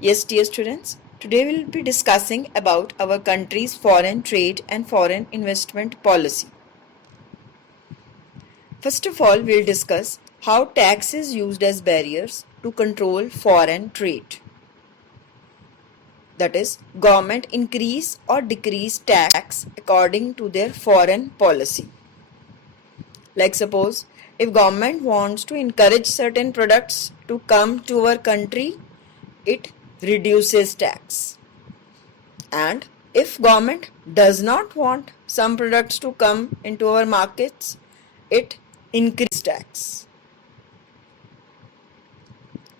Yes, dear students, today we will be discussing about our country's foreign trade and foreign investment policy. First of all, we'll discuss how tax is used as barriers to control foreign trade. That is, government increase or decrease tax according to their foreign policy. Like suppose, if government wants to encourage certain products to come to our country, it reduces tax. And if government does not want some products to come into our markets, it increases tax.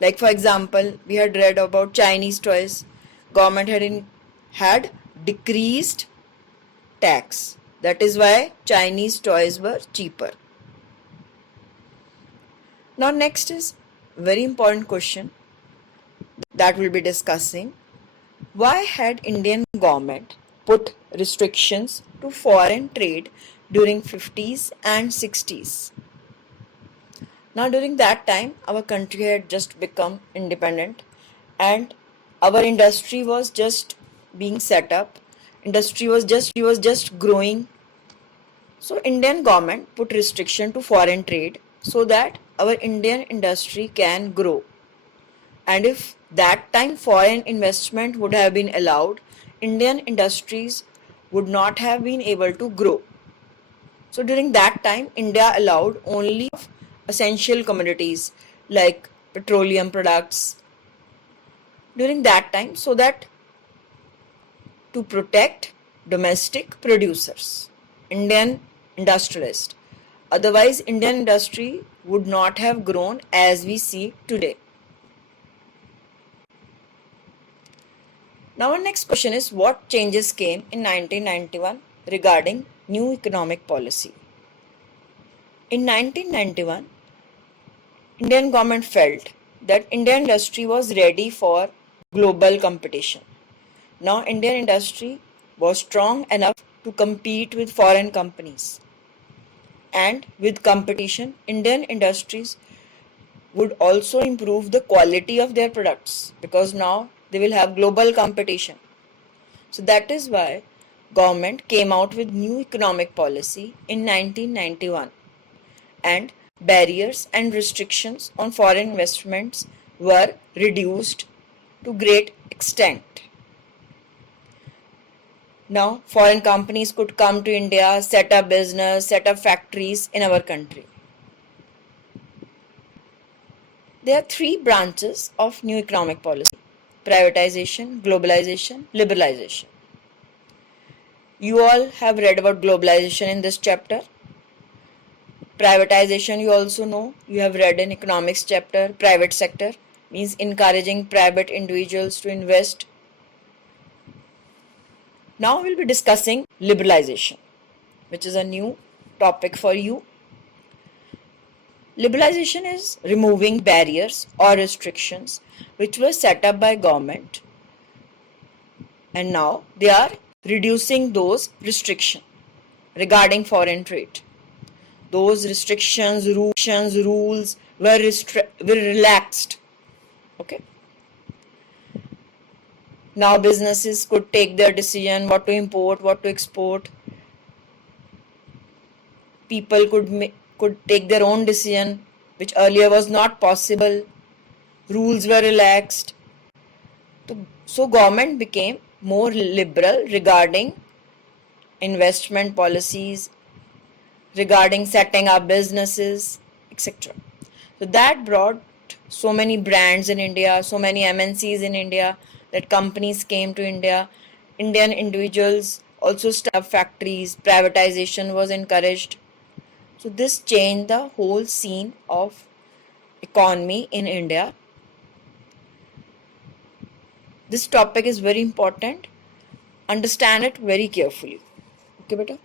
Like for example, we had read about Chinese toys. Government had decreased tax. That is why Chinese toys were cheaper. Now next is very important question that we'll be discussing. Why had Indian government put restrictions to foreign trade during 50s and 60s? Now during that time our country had just become independent and our industry was just being set up. Industry was just growing. So Indian government put restriction to foreign trade so that our Indian industry can grow. And if that time foreign investment would have been allowed, Indian industries would not have been able to grow. So during that time, India allowed only essential commodities like petroleum products during that time, so that to protect domestic producers, Indian industrialists. Otherwise, Indian industry would not have grown as we see today. Now our next question is, what changes came in 1991 regarding new economic policy? In 1991, Indian government felt that Indian industry was ready for global competition. Now Indian industry was strong enough to compete with foreign companies. And with competition, Indian industries would also improve the quality of their products because now they will have global competition. So that is why government came out with new economic policy in 1991, and barriers and restrictions on foreign investments were reduced to great extent. Now foreign companies could come to India, set up business, set up factories in our country. There are three branches of new economic policy: privatization, globalization, liberalization. You all have read about globalization in this chapter. Privatization, you also know, you have read in economics chapter. Private sector means encouraging private individuals to invest. Now we'll be discussing liberalization, which is a new topic for you. Liberalization is removing barriers or restrictions which were set up by government, and now they are reducing those restrictions regarding foreign trade. Those restrictions, rules were relaxed. Okay. Now businesses could take their decision what to import, what to export. People could take their own decision, which earlier was not possible. Rules were relaxed. So government became more liberal regarding investment policies, regarding setting up businesses, etc. So that brought so many brands in India, so many MNCs in India, that companies came to India. Indian individuals also started up factories, privatization was encouraged. So this changed the whole scene of economy in India. This topic is very important. Understand it very carefully. Okay, beta?